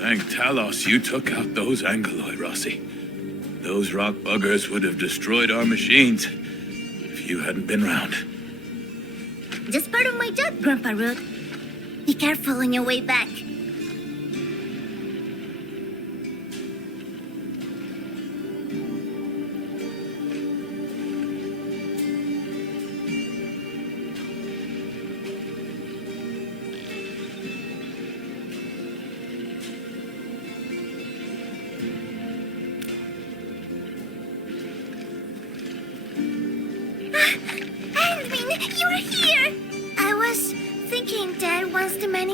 Thank Talos you took out those Angeloi, Rossi. Those rock buggers would have destroyed our machines if you hadn't been round. Just part of my job, Grandpa Root. Be careful on your way back.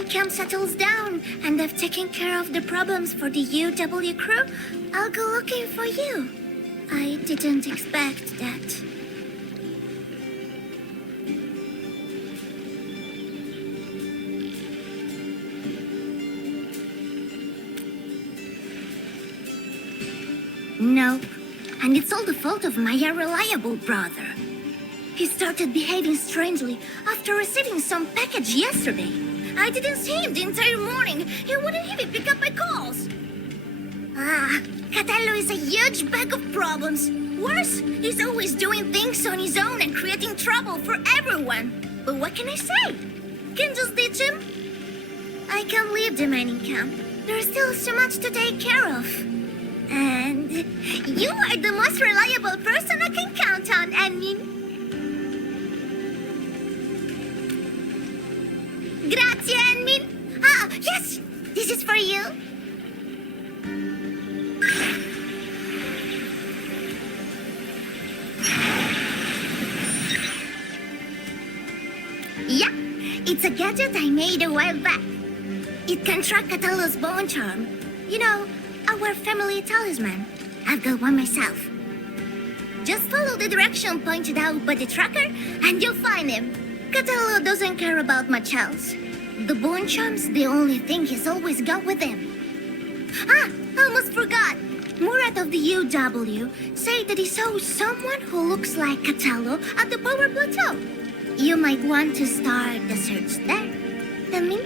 Camp settles down, and I've taken care of the problems for the UW crew, I'll go looking for you. I didn't expect that. Nope. And it's all the fault of my unreliable brother. He started behaving strangely after receiving some package yesterday. I didn't see him the entire morning. He wouldn't even pick up my calls. Catello is a huge bag of problems. Worse, he's always doing things on his own and creating trouble for everyone. But what can I say? Can just ditch him? I can't leave the mining camp. There's still so much to take care of. And you are the most reliable person I can count on, Edmin. Grazie, Edmin. Ah, yes! This is for you. Yeah, it's a gadget I made a while back. It can track Catello's bone charm. You know, our family talisman. I've got one myself. Just follow the direction pointed out by the tracker, and you'll find him. Catello doesn't care about much else. The bone charm's the only thing he's always got with him. Ah, almost forgot. Murat of the UW said that he saw someone who looks like Catello at the power plateau. You might want to start the search there. Tell me.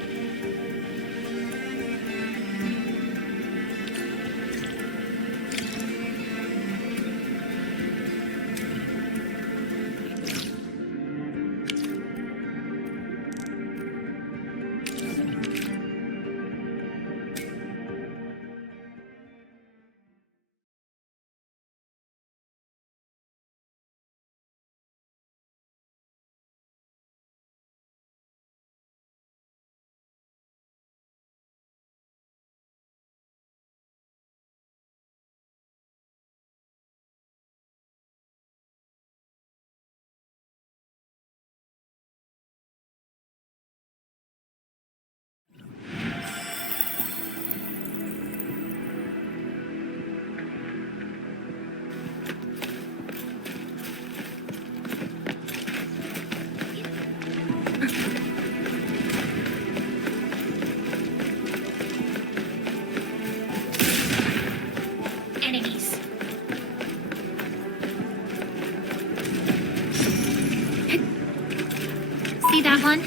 See that one?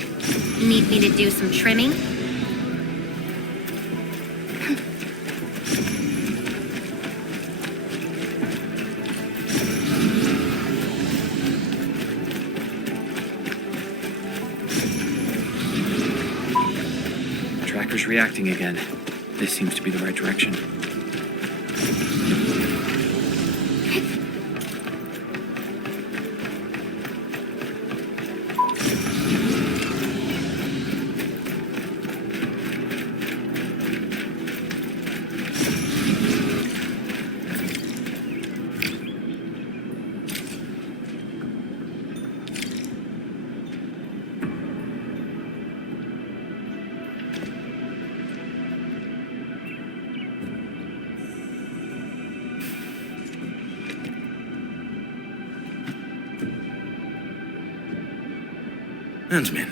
Need me to do some trimming? Tracker's reacting again. This seems to be the right direction. Huntsman,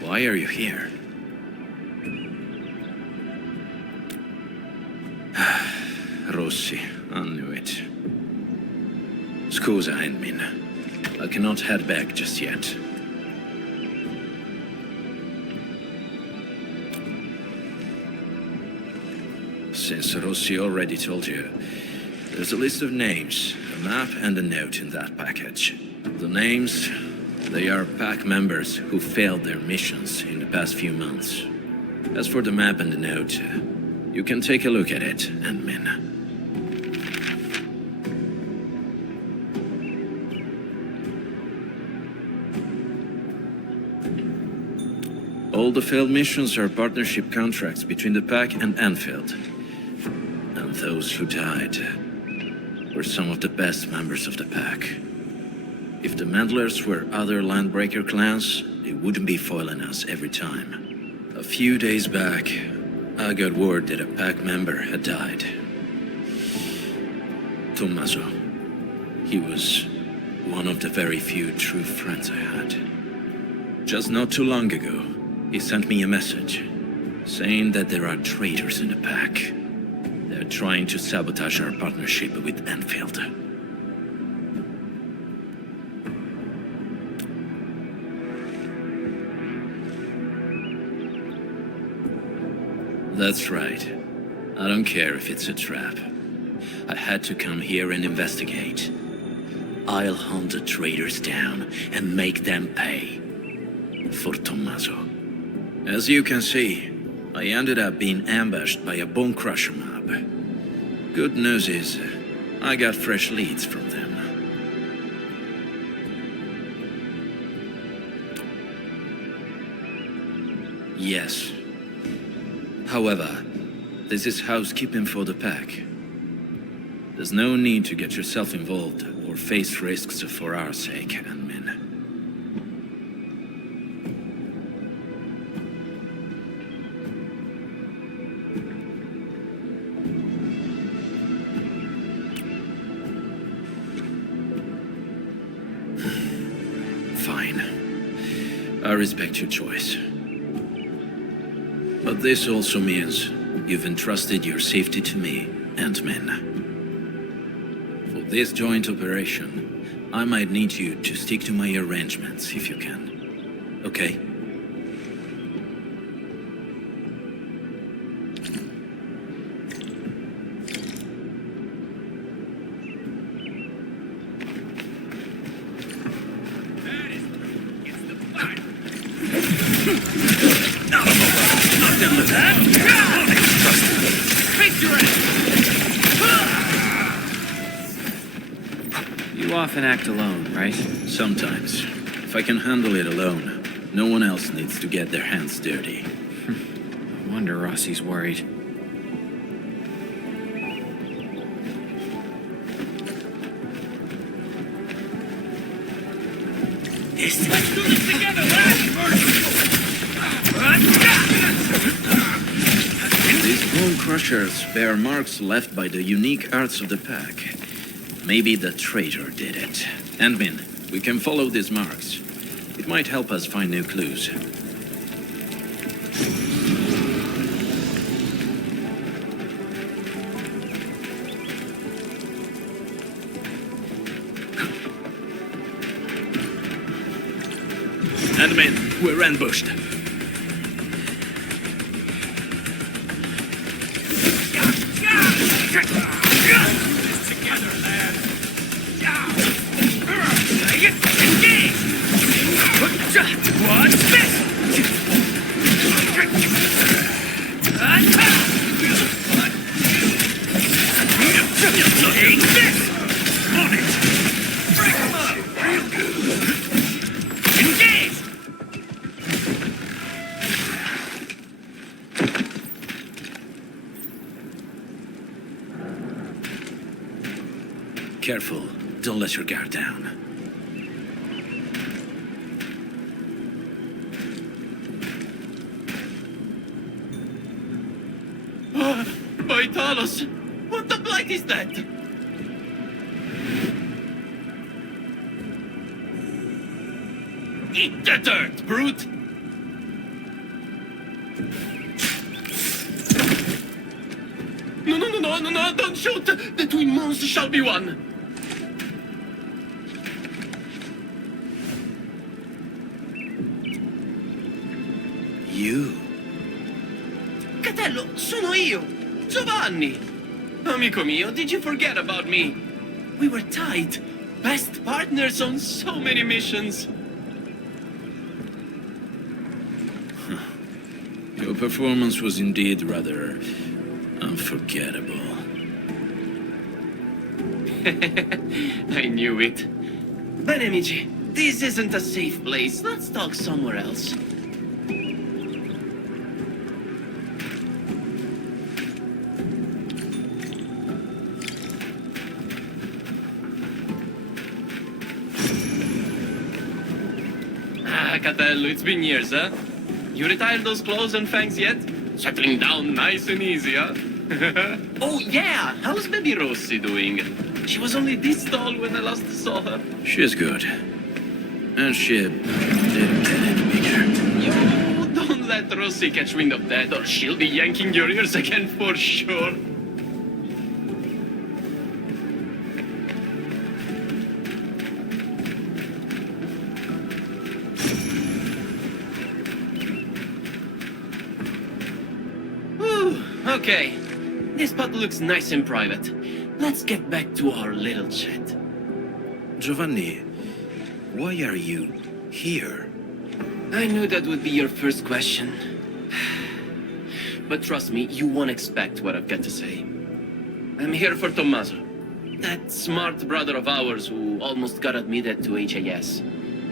why are you here? Rossi, I knew it. Scusa, Henmin. I cannot head back just yet. Since Rossi already told you, there's a list of names, a map, and a note in that package. The names, they are pack members who failed their missions in the past few months. As for the map and the note, you can take a look at it, admin. All the failed missions are partnership contracts between the pack and Endfield. And those who died were some of the best members of the pack. If the Meddlers were other Landbreaker clans, they wouldn't be foiling us every time. A few days back, I got word that a pack member had died. Tommaso. He was one of the very few true friends I had. Just not too long ago, he sent me a message, saying that there are traitors in the pack. They're trying to sabotage our partnership with Endfield. That's right. I don't care if it's a trap. I had to come here and investigate. I'll hunt the traitors down and make them pay. For Tommaso. As you can see, I ended up being ambushed by a bone crusher mob. Good news is, I got fresh leads from them. Yes. However, this is housekeeping for the pack. There's no need to get yourself involved or face risks for our sake, admin. Fine. I respect your choice. But this also means you've entrusted your safety to me and men. For this joint operation, I might need you to stick to my arrangements if you can. Okay? You often act alone, right? Sometimes. If I can handle it alone, no one else needs to get their hands dirty. No wonder Rossi's worried. Let's do this together, lads! These bone crushers bear marks left by the unique arts of the pack. Maybe the traitor did it. Admin, we can follow these marks. It might help us find new clues. Admin, we're ambushed. Careful, don't let your guard down. Vitalos! What the blight is that? Eat the dirt, brute! No, don't shoot! The twin moons shall be one! You? Catello, sono io! Giovanni! Amico mio, did you forget about me? We were tight. Best partners on so many missions. Your performance was indeed rather unforgettable. I knew it. But amici, this isn't a safe place. Let's talk somewhere else. Ah, Catello, it's been years, huh? You retired those clothes and fangs yet? Settling down nice and easy, huh? Oh, yeah! How's baby Rossi doing? She was only this tall when I last saw her. She's good. And she didn't get any bigger. You don't let Rossi catch wind of that, or she'll be yanking your ears again for sure. Whew, okay. This spot looks nice and private. Let's get back to our little chat. Giovanni, why are you here? I knew that would be your first question. But trust me, you won't expect what I've got to say. I'm here for Tommaso. That smart brother of ours who almost got admitted to HAS.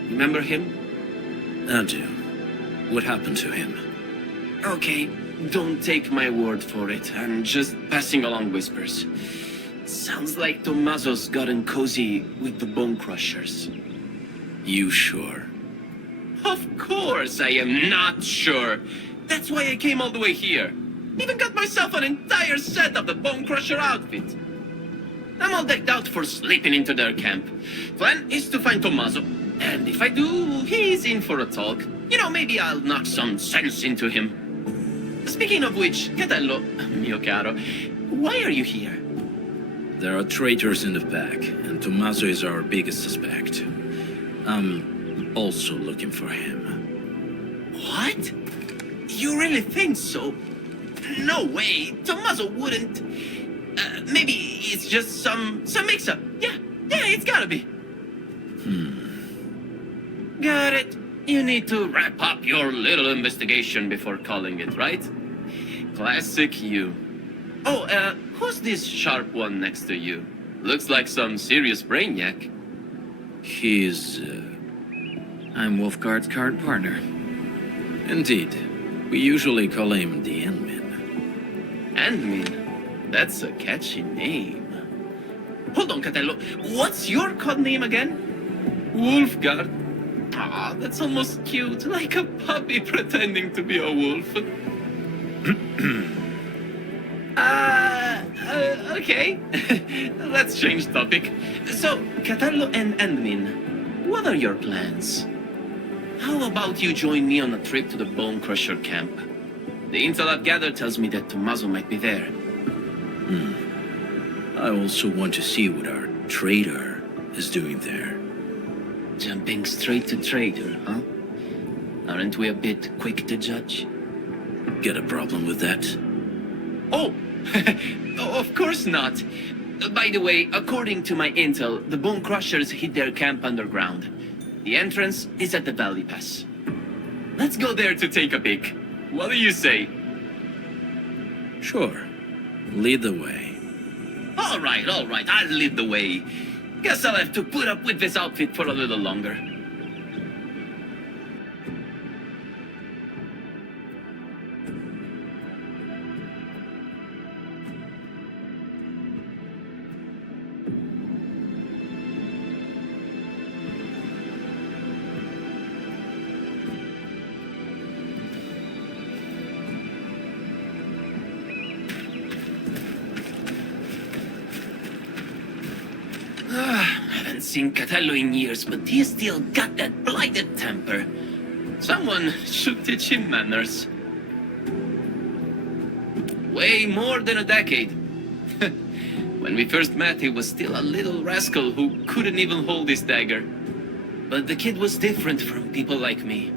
Remember him? I do. What happened to him? Okay, don't take my word for it. I'm just passing along whispers. Sounds like Tommaso's gotten cozy with the Bone Crushers. You sure? Of course I am not sure. That's why I came all the way here. Even got myself an entire set of the Bone Crusher outfit. I'm all decked out for sleeping into their camp. Plan is to find Tommaso. And if I do, he's in for a talk. You know, maybe I'll knock some sense into him. Speaking of which, Catello, mio caro, why are you here? There are traitors in the pack, and Tommaso is our biggest suspect. I'm also looking for him. What? You really think so? No way. Tommaso wouldn't. Maybe it's just some mix-up. Yeah, it's gotta be. Got it. You need to wrap up your little investigation before calling it, right? Classic you. Oh, who's this sharp one next to you? Looks like some serious brainiac. He's, I'm Wulfgard's current partner. indeed. We usually call him the Endmin. Endmin? That's a catchy name. Hold on, Catello. What's your code name again? Wulfgard. Ah, that's almost cute, like a puppy pretending to be a wolf. Okay. Let's change topic. So, Catello and Endmin, what are your plans? How about you join me on a trip to the Bone Crusher camp? The intel I've gathered tells me that Tommaso might be there. I also want to see what our traitor is doing there. Jumping straight to traitor, huh? Aren't we a bit quick to judge? Get a problem with that? Oh! Oh, of course not. By the way, according to my intel, the Bone Crushers hid their camp underground. The entrance is at the Valley Pass. Let's go there to take a peek. What do you say? Sure. Lead the way. All right, I'll lead the way. Guess I'll have to put up with this outfit for a little longer. Haven't seen Catello in years, but he's still got that blighted temper. Someone should teach him manners. Way more than a decade. When we first met, he was still a little rascal who couldn't even hold his dagger. But the kid was different from people like me.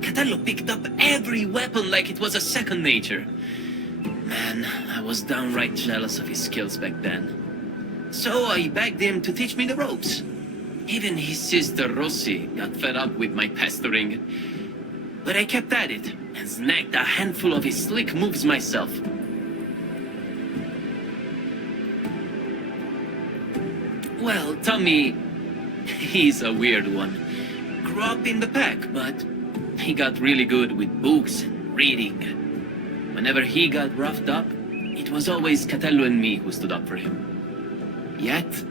Catello picked up every weapon like it was a second nature. Man, I was downright jealous of his skills back then. So I begged him to teach me the ropes. Even his sister Rossi got fed up with my pestering. But I kept at it and snagged a handful of his slick moves myself. Well, Tommy, he's a weird one. Grew up in the pack, but he got really good with books and reading. Whenever he got roughed up, it was always Catello and me who stood up for him. Yet,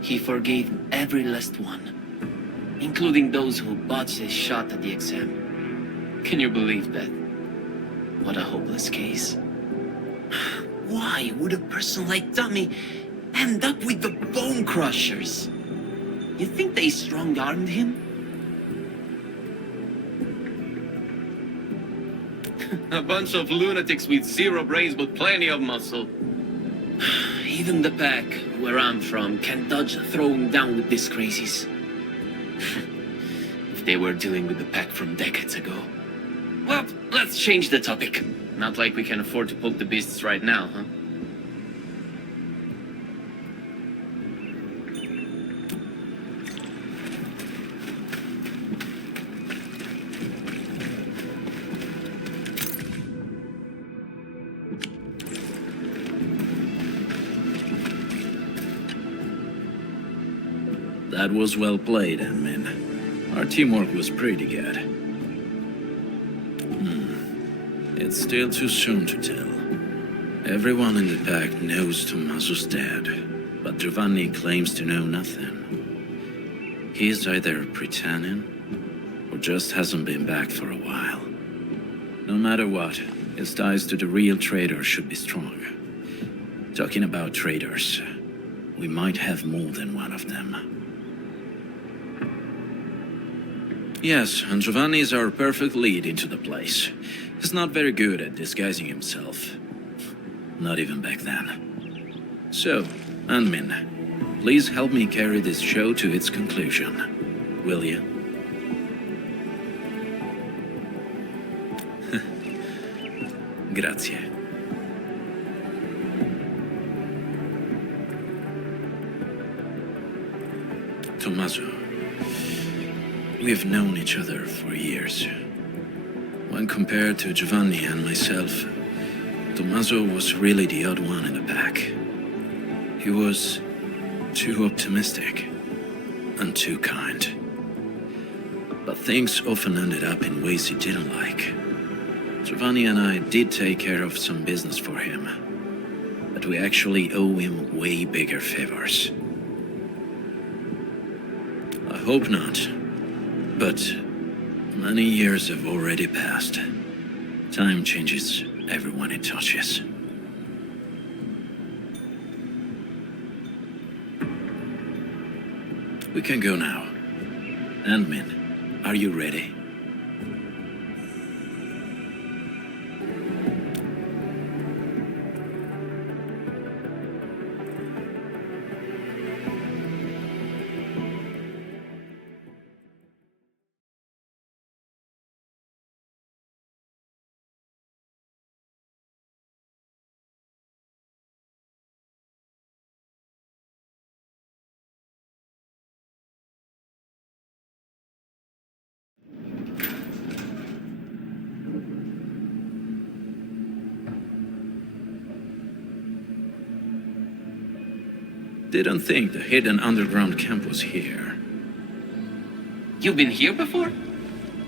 he forgave every last one, including those who botched his shot at the exam. Can you believe that? What a hopeless case. Why would a person like Tommy end up with the Bone Crushers? You think they strong-armed him? A bunch of lunatics with zero brains but plenty of muscle. Even the pack, where I'm from, can't dodge throwing down with these crazies. If they were dealing with the pack from decades ago. Well, let's change the topic. Not like we can afford to poke the beasts right now, huh? That was well played, Min. Our teamwork was pretty good. It's still too soon to tell. Everyone in the pack knows Tommaso's dead, but Giovanni claims to know nothing. He's either pretending, or just hasn't been back for a while. No matter what, his ties to the real traitor should be strong. Talking about traitors, we might have more than one of them. Yes, and Giovanni is our perfect lead into the place. He's not very good at disguising himself. Not even back then. So, Min, please help me carry this show to its conclusion. Will you? Grazie. Tommaso. We've known each other for years. When compared to Giovanni and myself, Tommaso was really the odd one in the pack. He was too optimistic and too kind. But things often ended up in ways he didn't like. Giovanni and I did take care of some business for him, but we actually owe him way bigger favors. I hope not. But many years have already passed. Time changes everyone it touches. We can go now. And Min, are you ready? Didn't think the hidden underground camp was here. You've been here before?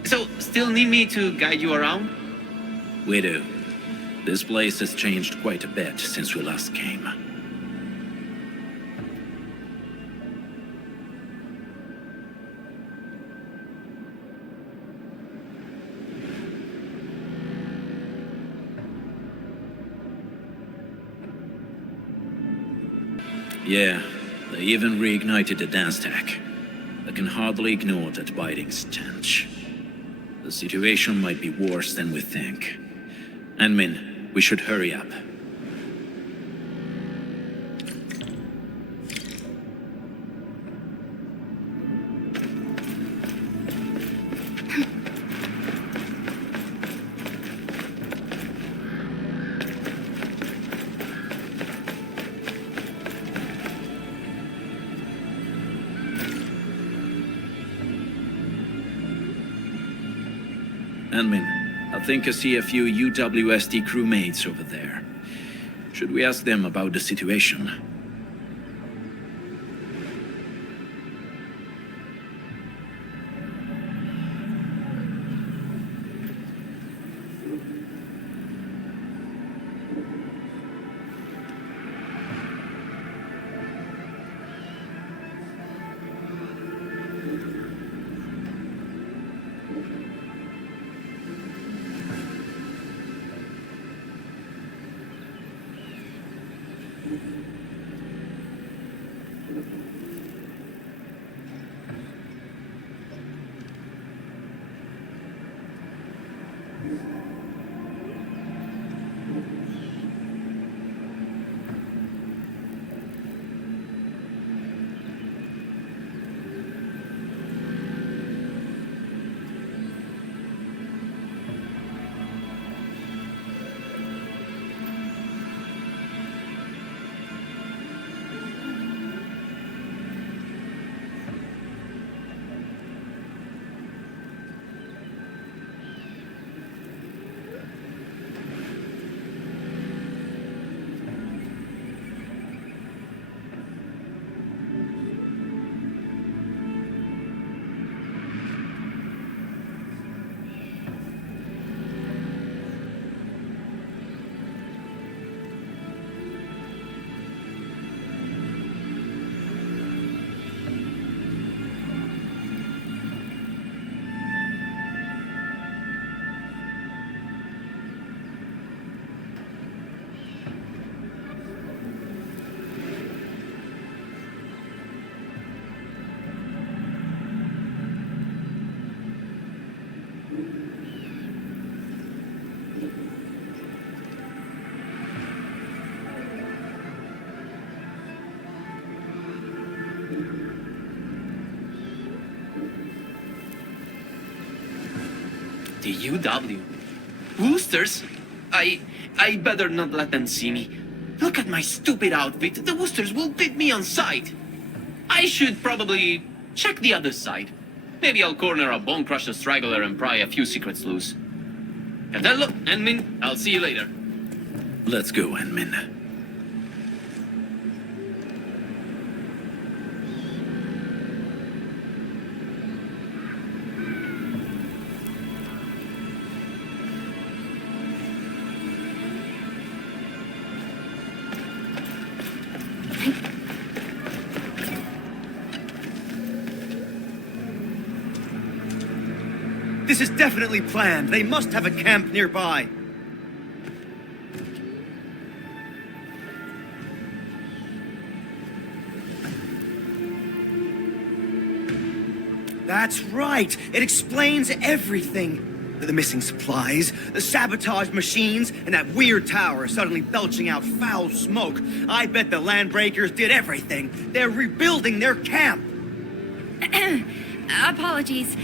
So, still need me to guide you around? We do. This place has changed quite a bit since we last came. Yeah, they even reignited the dance tech. I can hardly ignore that biting stench. The situation might be worse than we think. And Min, we should hurry up. Enmin, I think I see a few UWST crewmates over there. Should we ask them about the situation? The UW? Woosters? I better not let them see me. Look at my stupid outfit. The Woosters will beat me on sight. I should probably check the other side. Maybe I'll corner a Bone Crusher straggler and pry a few secrets loose. Catello, Enmin, I'll see you later. Let's go, Enmin. This is definitely planned. They must have a camp nearby. That's right. It explains everything. The missing supplies, the sabotaged machines, and that weird tower suddenly belching out foul smoke. I bet the Landbreakers did everything. They're rebuilding their camp. Apologies.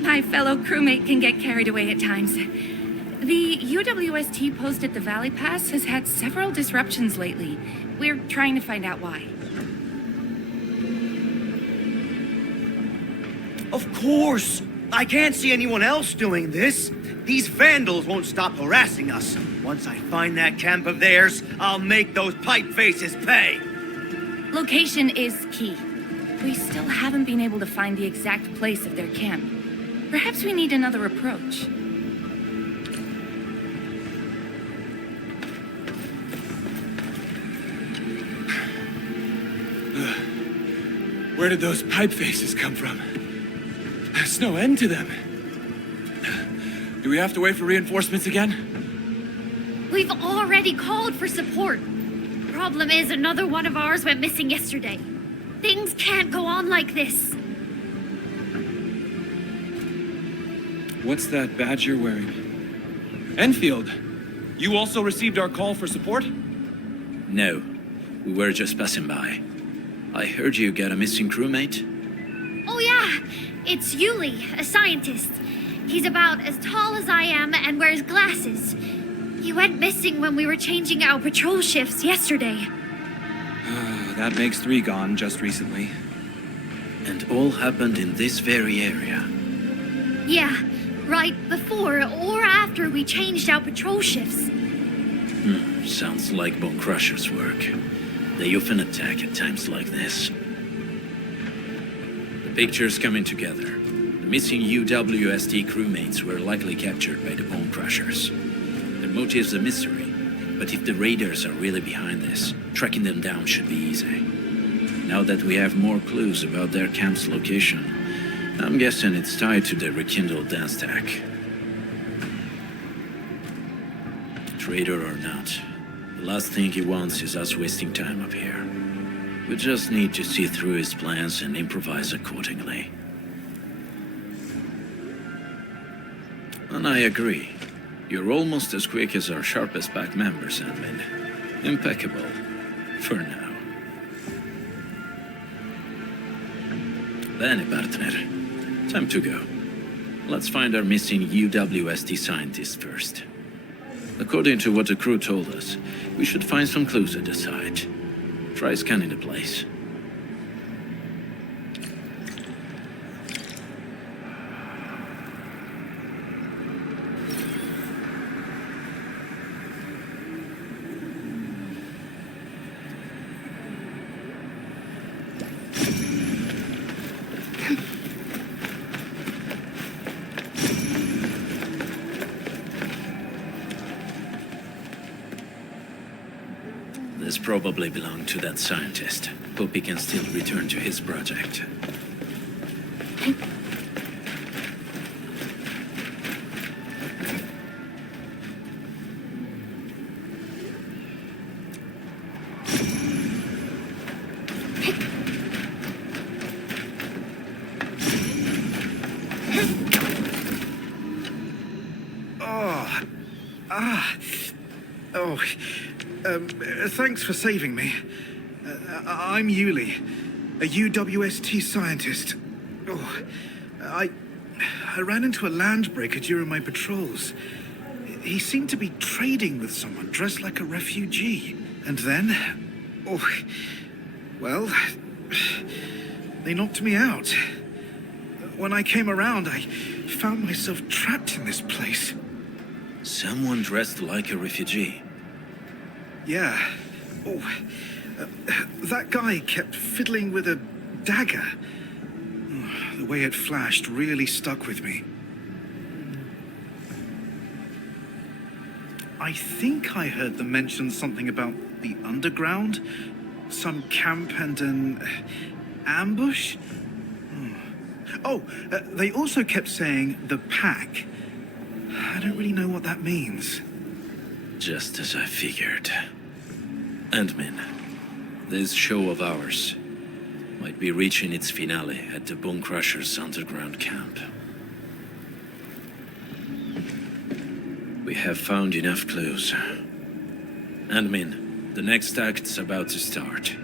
My fellow crewmate can get carried away at times. The UWST post at the Valley Pass has had several disruptions lately. We're trying to find out why. Of course! I can't see anyone else doing this. These vandals won't stop harassing us. Once I find that camp of theirs, I'll make those pipe faces pay. Location is key. We still haven't been able to find the exact place of their camp. Perhaps we need another approach. Where did those pipe faces come from? There's no end to them. Do we have to wait for reinforcements again? We've already called for support. Problem is, another one of ours went missing yesterday. Things can't go on like this. What's that badge you're wearing? Enfield, you also received our call for support? No, we were just passing by. I heard you got a missing crewmate. Oh yeah, it's Yuli, a scientist. He's about as tall as I am and wears glasses. He went missing when we were changing our patrol shifts yesterday. That makes 3 gone just recently. And all happened in this very area. Yeah, Right before or after we changed our patrol shifts. Sounds like Bone Crusher's work. They often attack at times like this. The picture's coming together. The missing UWST crewmates were likely captured by the Bone Crushers. Their motive's a mystery, but if the raiders are really behind this, tracking them down should be easy. Now that we have more clues about their camp's location, I'm guessing it's tied to the rekindled dance tech. Traitor or not, the last thing he wants is us wasting time up here. We just need to see through his plans and improvise accordingly. And I agree. You're almost as quick as our sharpest pack members, admin. Impeccable. For now. Bene, partner. Time to go. Let's find our missing UWST scientist first. According to what the crew told us, we should find some clues at the site. Try scanning the place. This probably belonged to that scientist. Hope he can still return to his project. Thanks for saving me. I'm Yuli, a UWST scientist. I ran into a landbreaker during my patrols. He seemed to be trading with someone dressed like a refugee. And then, they knocked me out. When I came around, I found myself trapped in this place. Someone dressed like a refugee? Yeah. That guy kept fiddling with a dagger. The way it flashed really stuck with me. I think I heard them mention something about the underground, some camp and an ambush. They also kept saying the pack. I don't really know what that means. Just as I figured. Admin, this show of ours might be reaching its finale at the Bone Crusher's underground camp. We have found enough clues. Admin, the next act's about to start.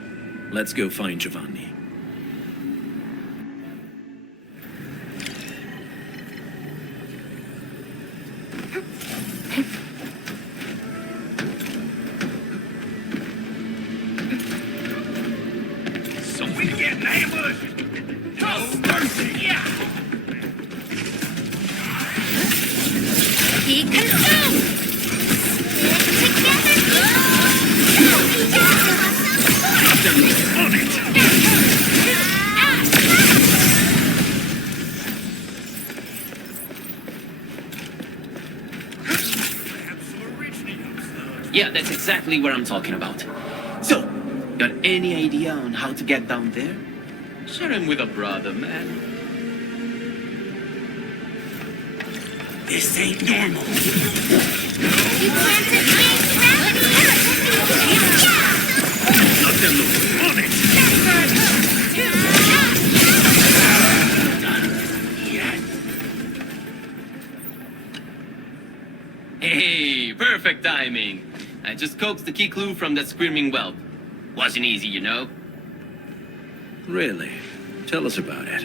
Let's go find Giovanni. Yeah, that's exactly what I'm talking about. So, got any idea on how to get down there? Share him with a brother, man. This ain't normal. You planted my gravity! Let them look on it. Hey, perfect timing. I just coaxed the key clue from that screaming whelp. Wasn't easy, you know? Really? Tell us about it.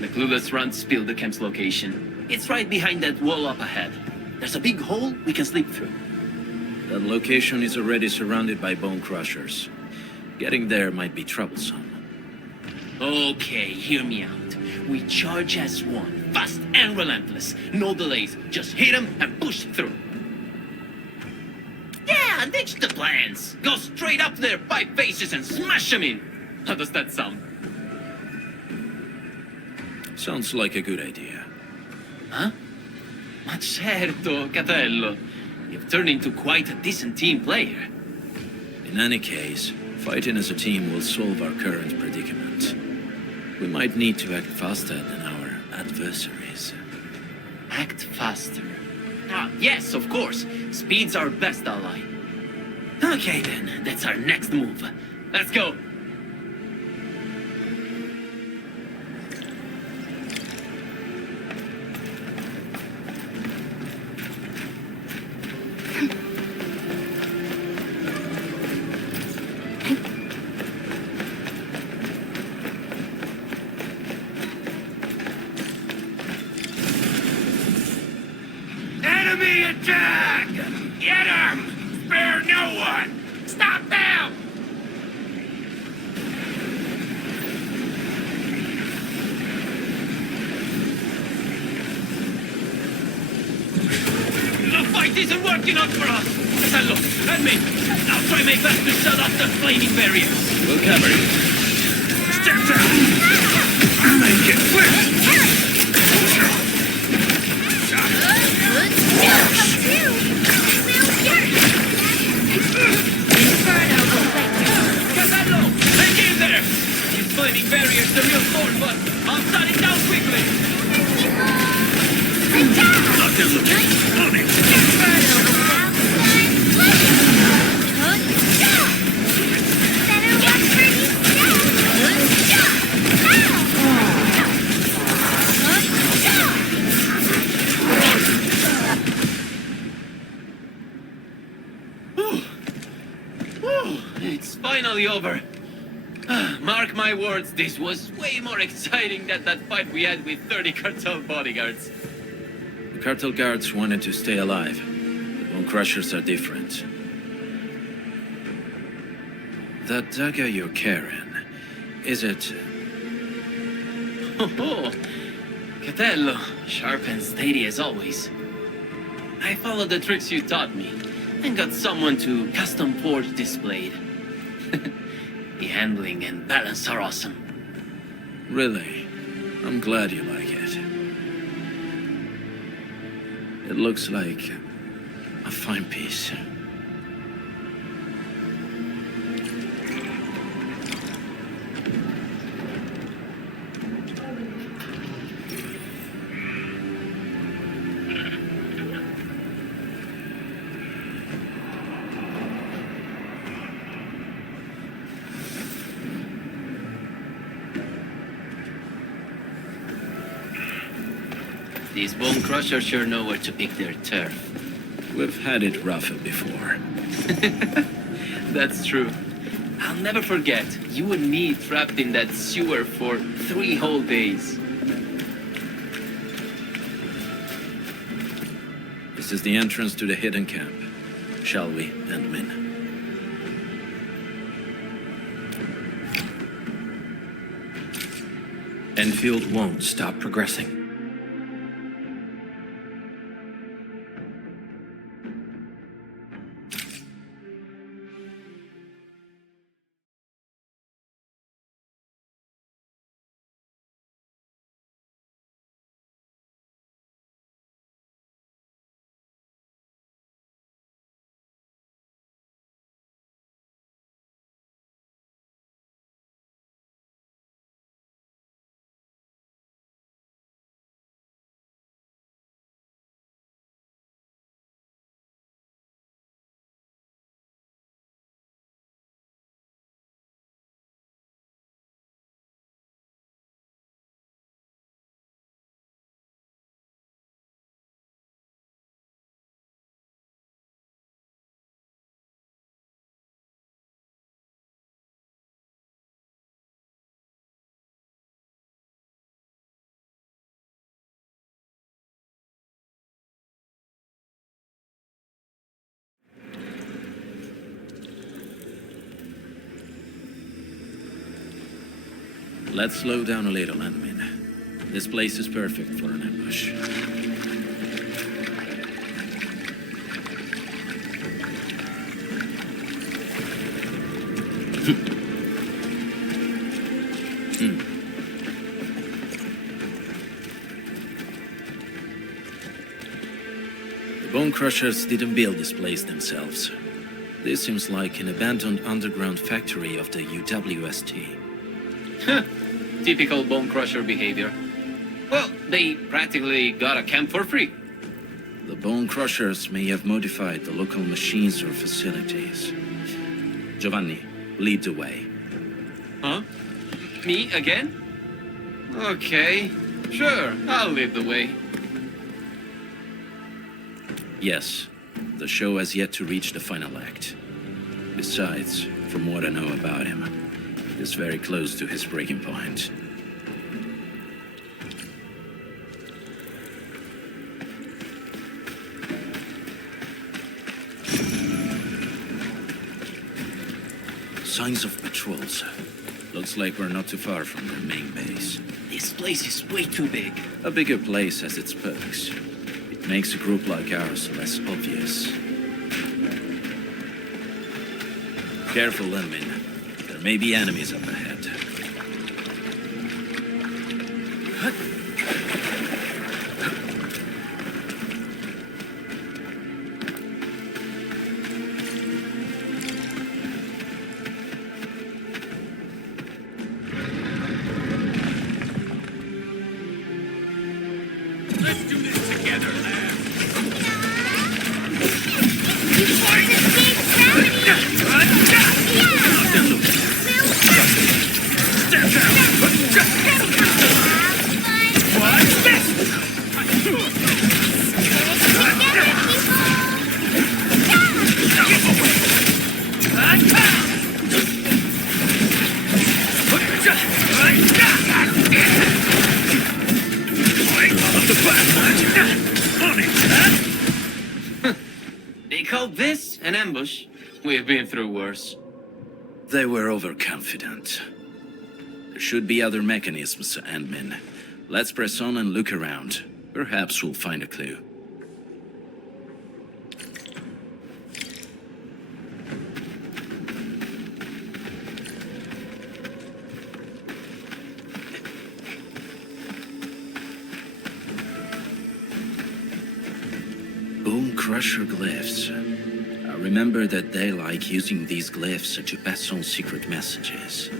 The clueless runt spilled the camp's location. It's right behind that wall up ahead. There's a big hole we can slip through. That location is already surrounded by Bone Crushers. Getting there might be troublesome. Okay, hear me out. We charge as one. Fast and relentless. No delays. Just hit them and push through. Yeah, ditch the plans. Go straight up their pipe faces and smash them in. How does that sound? Sounds like a good idea. Huh? Ma certo, Catello. You've turned into quite a decent team player. In any case, fighting as a team will solve our current predicament. We might need to act faster than our adversaries. Act faster. Ah, yes, of course. Speed's our best ally. Okay then, that's our next move. Let's go. Enemy attack! Get him! Spare no one! Stop them! The fight isn't working out for us! Hello, and me! I'll try my best to shut off the flaming barrier! We'll cover you. Step down! I'll make it quick! Casello! Hang in there! These flaming barriers the real thorn, but I'll shut it down quickly! Not them looking! On it! It's finally over. Mark my words, this was way more exciting than that fight we had with 30 cartel bodyguards. The cartel guards wanted to stay alive. The Bone Crushers are different. That dagger you're carrying, is it... Oh, Catello, sharp and steady as always. I followed the tricks you taught me, and got someone to custom forge this blade. The handling and balance are awesome. Really? I'm glad you like it. It looks like a fine piece. These bone crushers sure know where to pick their turf. We've had it rougher before. That's true. I'll never forget you and me trapped in that sewer for 3 whole days. This is the entrance to the hidden camp. Shall we, Endmin? Enfield won't stop progressing. Let's slow down a little, Endmin. This place is perfect for an ambush. The Bone Crushers didn't build this place themselves. This seems like an abandoned underground factory of the UWST. Typical Bone Crusher behavior. Well, they practically got a camp for free. The Bone Crushers may have modified the local machines or facilities. Giovanni, lead the way. Huh? Me again? Okay, sure, I'll lead the way. Yes, the show has yet to reach the final act. Besides, from what I know about him, he's very close to his breaking point. Signs of patrols. Looks like we're not too far from their main base. This place is way too big. A bigger place has its perks. It makes a group like ours less obvious. Careful, Lenmin. There may be enemies up ahead. Let's do this together, lad. They call this an ambush? We've been through worse. They were overconfident. There should be other mechanisms, Endmin. Let's press on and look around. Perhaps we'll find a clue. Bone Crusher glyphs. I remember that they like using these glyphs to pass on secret messages.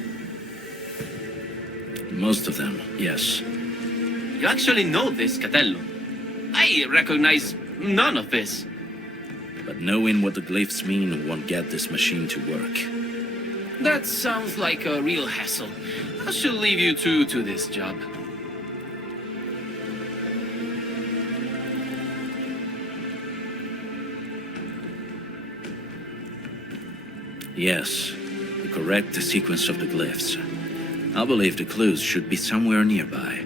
Most of them, yes. You actually know this, Catello. I recognize none of this. But knowing what the glyphs mean won't get this machine to work. That sounds like a real hassle. I should leave you two to this job. Yes, the correct sequence of the glyphs. I believe the clues should be somewhere nearby.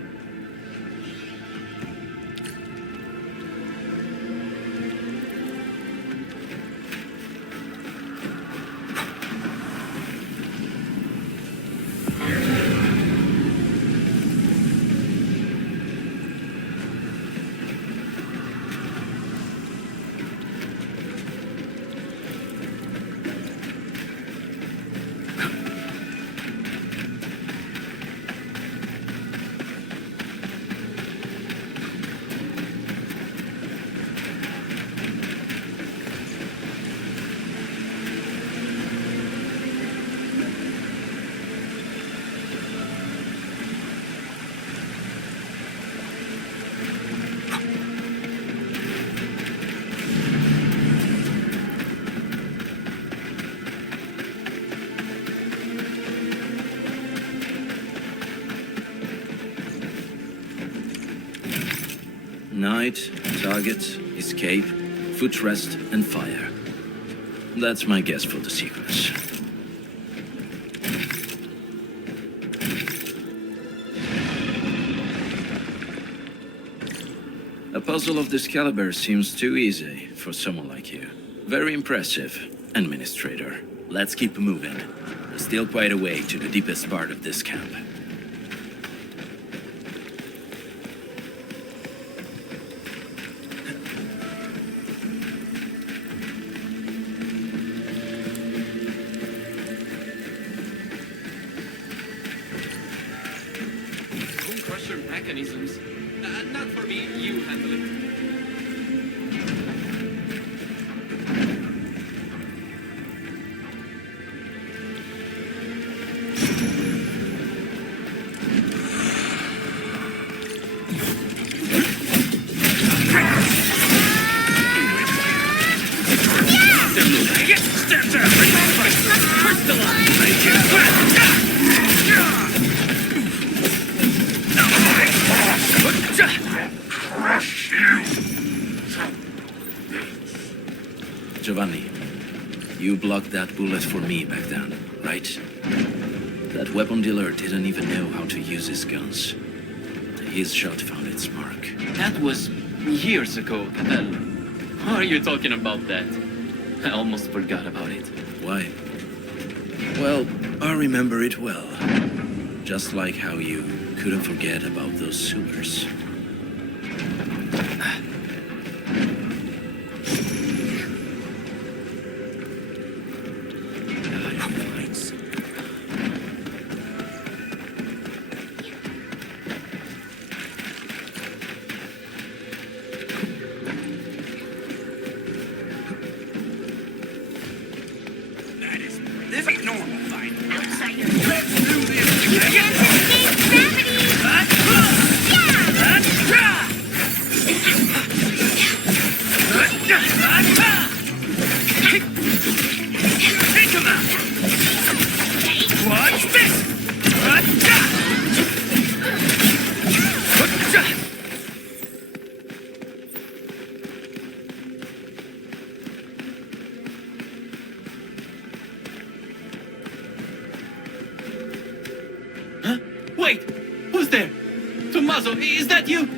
Night, target, escape, footrest, and fire. That's my guess for the sequence. A puzzle of this caliber seems too easy for someone like you. Very impressive, Administrator. Let's keep moving. There's still quite a way to the deepest part of this camp. mechanisms. Not for me, you handle it. Giovanni, you blocked that bullet for me back then, right? That weapon dealer didn't even know how to use his guns. His shot found its mark. That was years ago, Della. Why are you talking about that? I almost forgot about it. Why? Well, I remember it well. Just like how you couldn't forget about those sewers. This ain't normal, fight. Watch this! Huh? Wait! Who's there? Tommaso, is that you?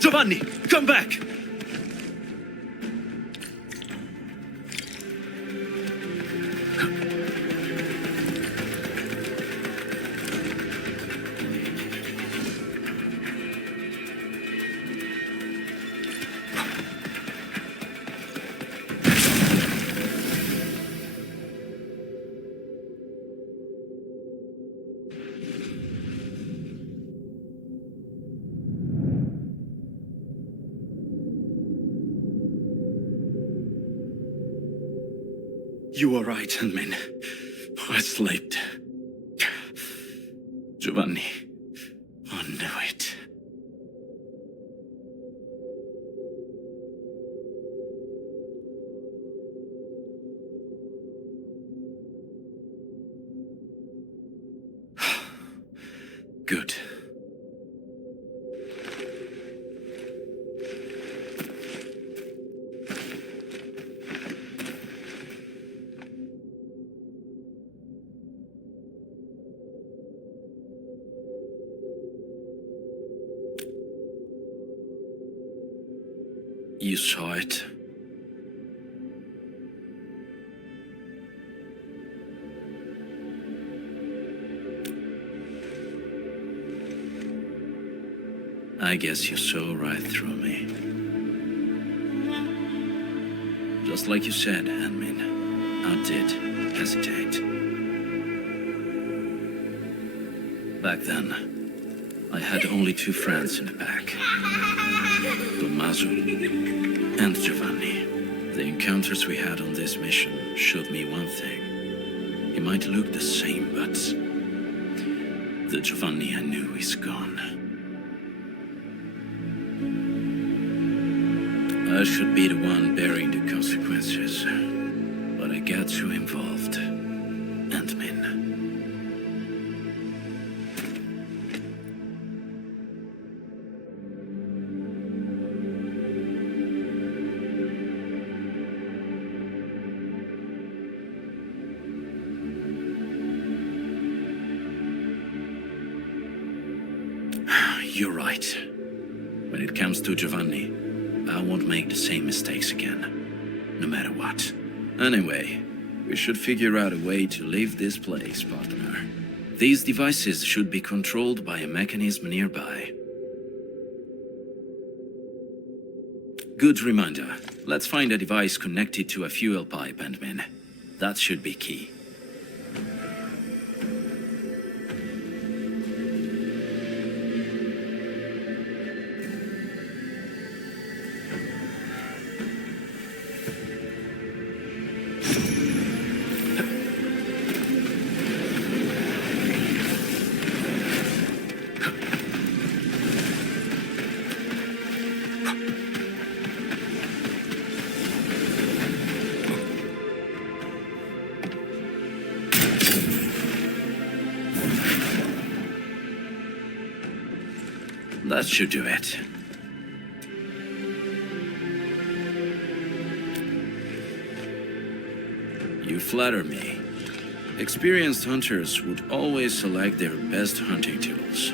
Giovanni, come back! You were right, Handman. I slept. Giovanni, I knew it. Good. You saw it. I guess you saw right through me. Just like you said, Handman, I did hesitate. Back then, I had only two friends in the pack. Tommaso and Giovanni. The encounters we had on this mission showed me one thing. He might look the same, but the Giovanni I knew is gone. I should be the one bearing the consequences, but I got too involved. Handman. You're right. When it comes to Giovanni, I won't make the same mistakes again, no matter what. Anyway, we should figure out a way to leave this place, partner. These devices should be controlled by a mechanism nearby. Good reminder. Let's find a device connected to a fuel pipe, Handman. That should be key. That should do it. You flatter me. Experienced hunters would always select their best hunting tools.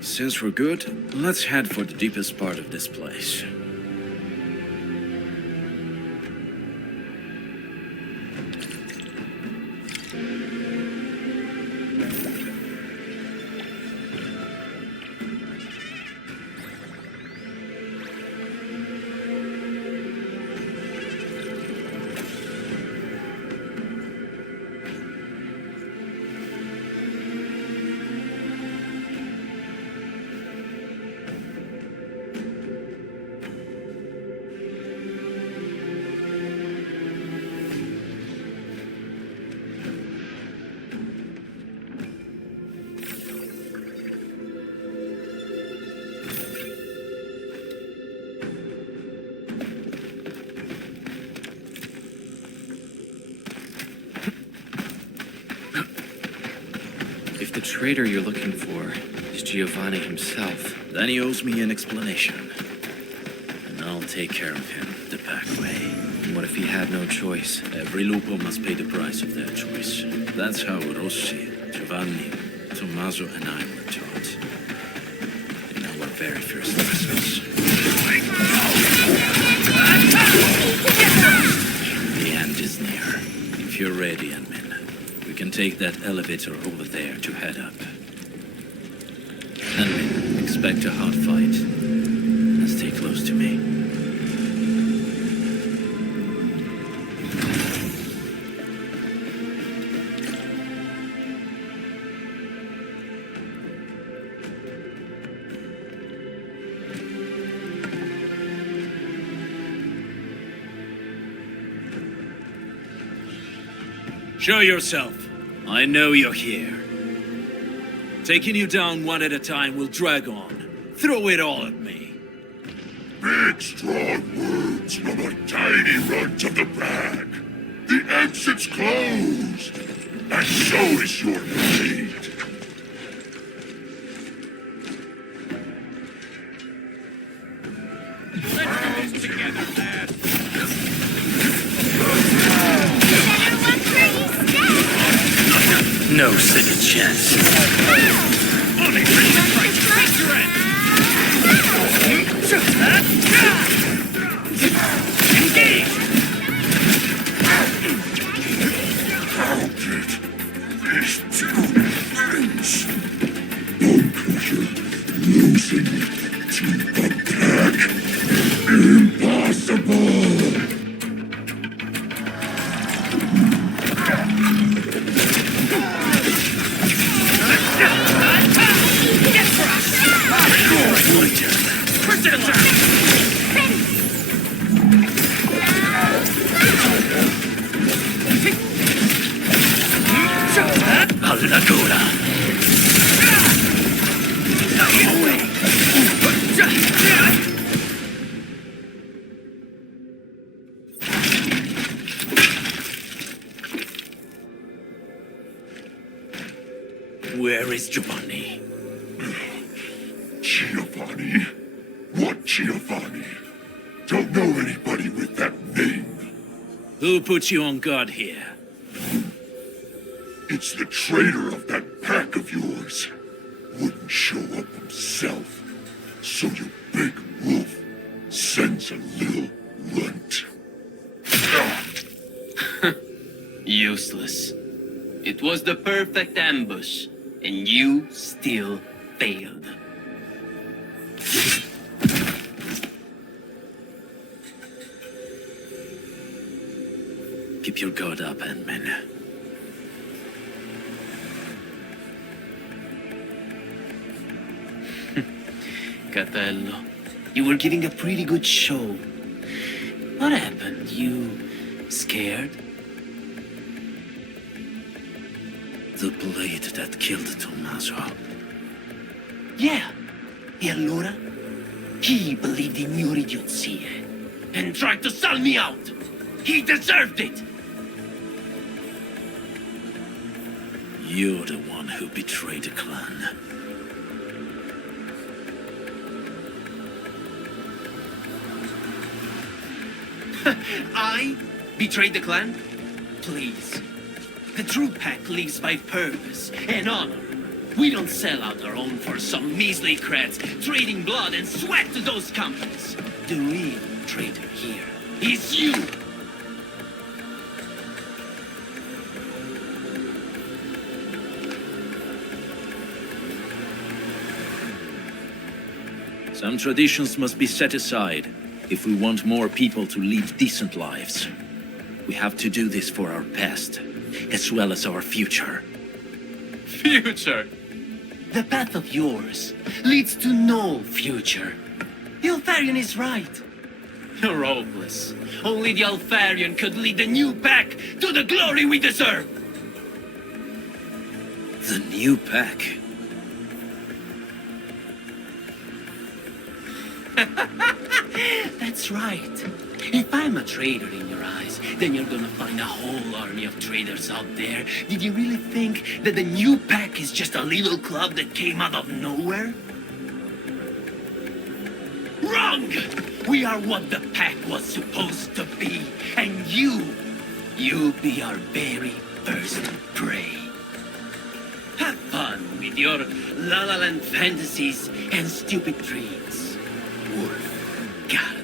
Since we're good, let's head for the deepest part of this place. If the traitor you're looking for is Giovanni himself, Then he owes me an explanation. And I'll take care of him the back way. what if he had no choice? Every lupo must pay the price of their choice. That's how Rossi, Giovanni, Tommaso, and I were taught. In our very first lessons. The end is near. If you're ready, Admin, we can take that elevator over there to head up. Admin, expect a hot fight. And stay close to me. Show yourself. I know you're here. Taking you down one at a time will drag on. Throw it all at me. Big, strong words from a tiny runt of the pack. The exit's closed, and so is your fate. Let's do this together, lad. No second chance. Engage! How did these two friends? Bone Crusher losing to the pack? Impossible! Where is Giovanni? Giovanni? What Giovanni? Don't know anybody with that name. Who put you on guard here? It's the traitor of that pack of yours. Wouldn't show up himself. So your big wolf sends a little runt. Useless. It was the perfect ambush, and you still failed. Keep your guard up, Ant-Man. Catello, you were giving a pretty good show. What happened? You scared? The blade that killed Tommaso. Yeah. E allora? He believed in your idiozie and tried to sell me out. He deserved it. You're the one who betrayed the clan. I betrayed the clan? Please. The true pack lives by purpose and honor. We don't sell out our own for some measly creds, trading blood and sweat to those companies. The real traitor here is you! Some traditions must be set aside if we want more people to lead decent lives. We have to do this for our past, as well as our future. Future? The path of yours leads to no future. The Alfarian is right. You're hopeless. Only the Alfarian could lead the new pack to the glory we deserve. The new pack? That's right. If I'm a traitor in your eyes, then you're gonna find a whole army of traitors out there. Did you really think that the new pack is just a little club that came out of nowhere? Wrong! We are what the pack was supposed to be, and you'll be our very first prey. Have fun with your La La Land fantasies and stupid dreams. Wulfgard.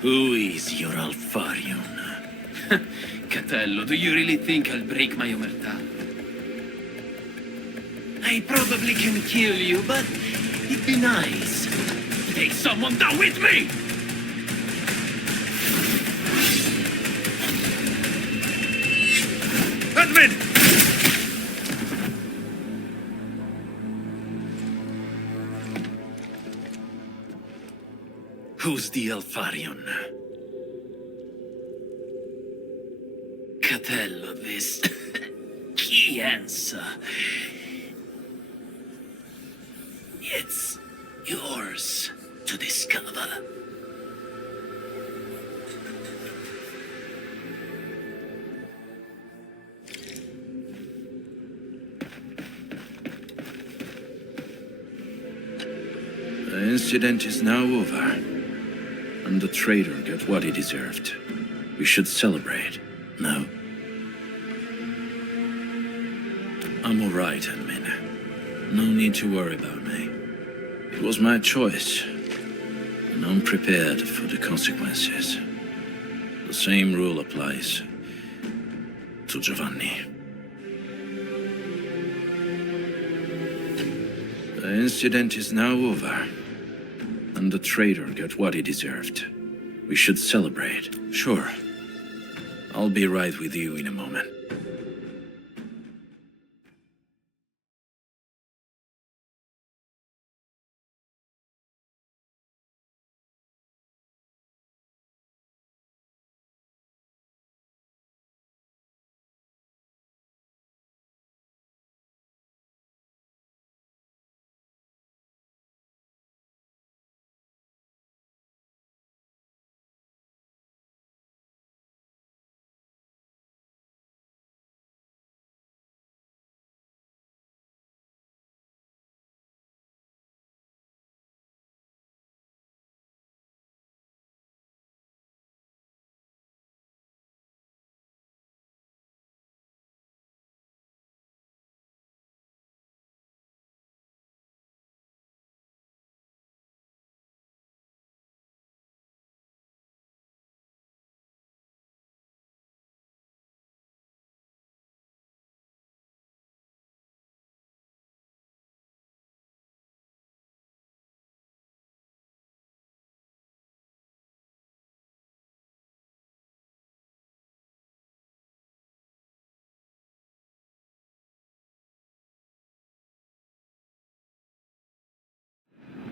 Who is your Alfarion? Catello, do you really think I'll break my omertà? I probably can kill you, but it'd be nice to take someone down with me! Admin! Who's the Alfarion? Catello, this key answer. It's yours to discover. The incident is now over, and the traitor got what he deserved. We should celebrate, no? I'm alright, admin. No need to worry about me. It was my choice, and I'm prepared for the consequences. The same rule applies to Giovanni. The incident is now over, and the traitor got what he deserved. We should celebrate. Sure. I'll be right with you in a moment.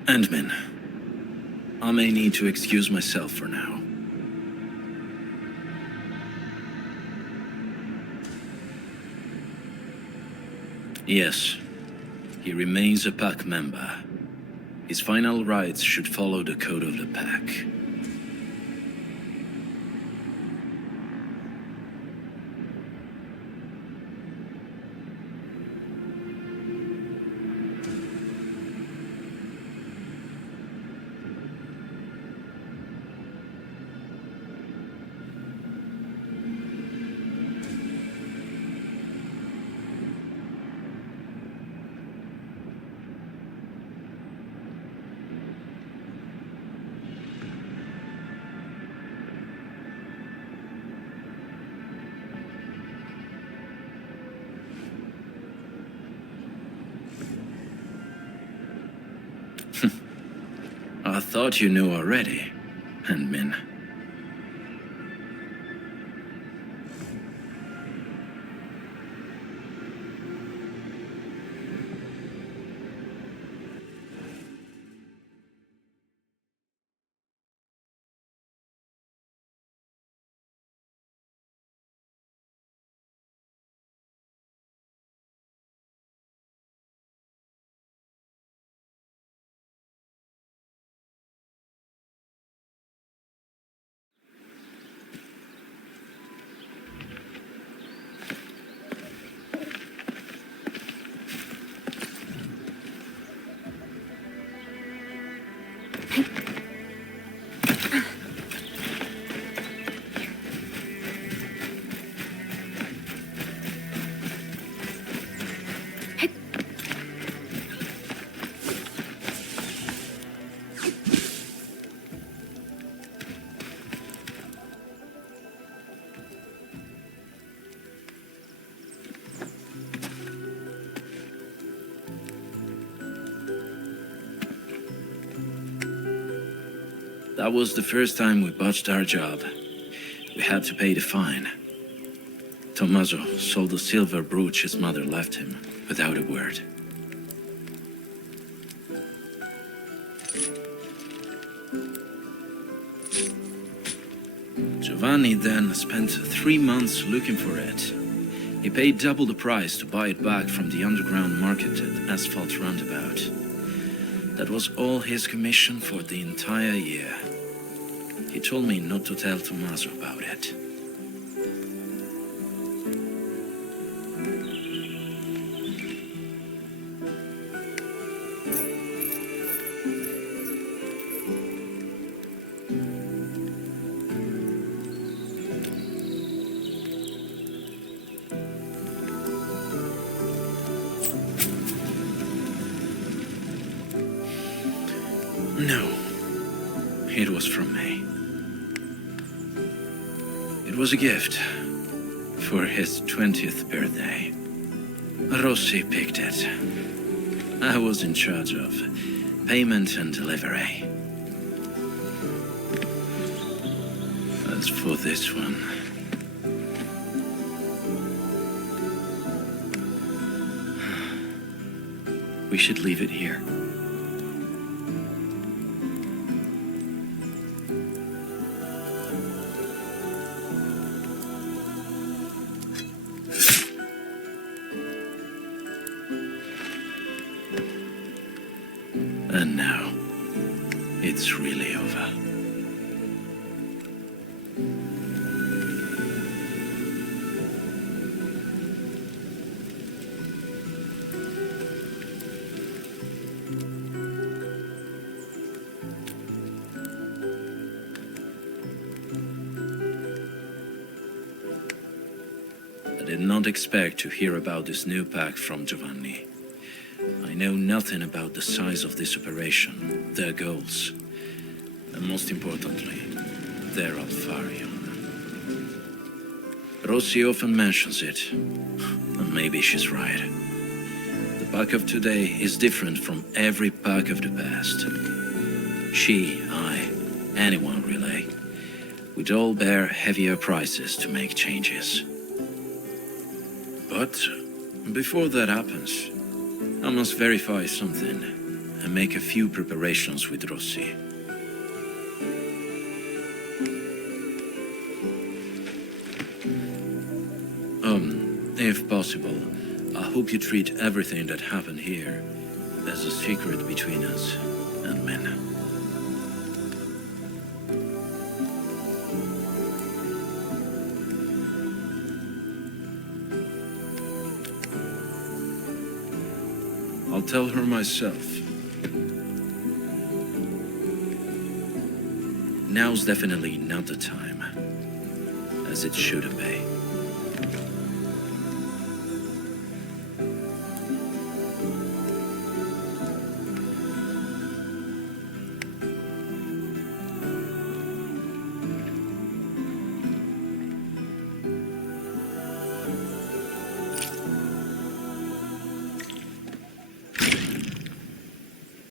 Admin, I may need to excuse myself for now. Yes, he remains a pack member. His final rites should follow the code of the pack. thought you knew already, Handmin. That was the first time we botched our job. We had to pay the fine. Tommaso sold the silver brooch his mother left him, without a word. Giovanni then spent 3 months looking for it. He paid double the price to buy it back from the underground marketed asphalt roundabout. That was all his commission for the entire year. He told me not to tell Tommaso about it. No, it was from me. It was a gift for his 20th birthday. Rossi picked it. I was in charge of payment and delivery. As for this one, we should leave it here. And now, it's really over. I did not expect to hear about this new pack from Giovanni. I know nothing about the size of this operation, their goals, and most importantly, their Alfarion. Rossi often mentions it, and maybe she's right. The pack of today is different from every pack of the past. She, I, anyone really, would all bear heavier prices to make changes. But before that happens, I must verify something and make a few preparations with Rossi. If possible, I hope you treat everything that happened here as a secret between us and men. I'll tell her myself. Now's definitely not the time, as it should be.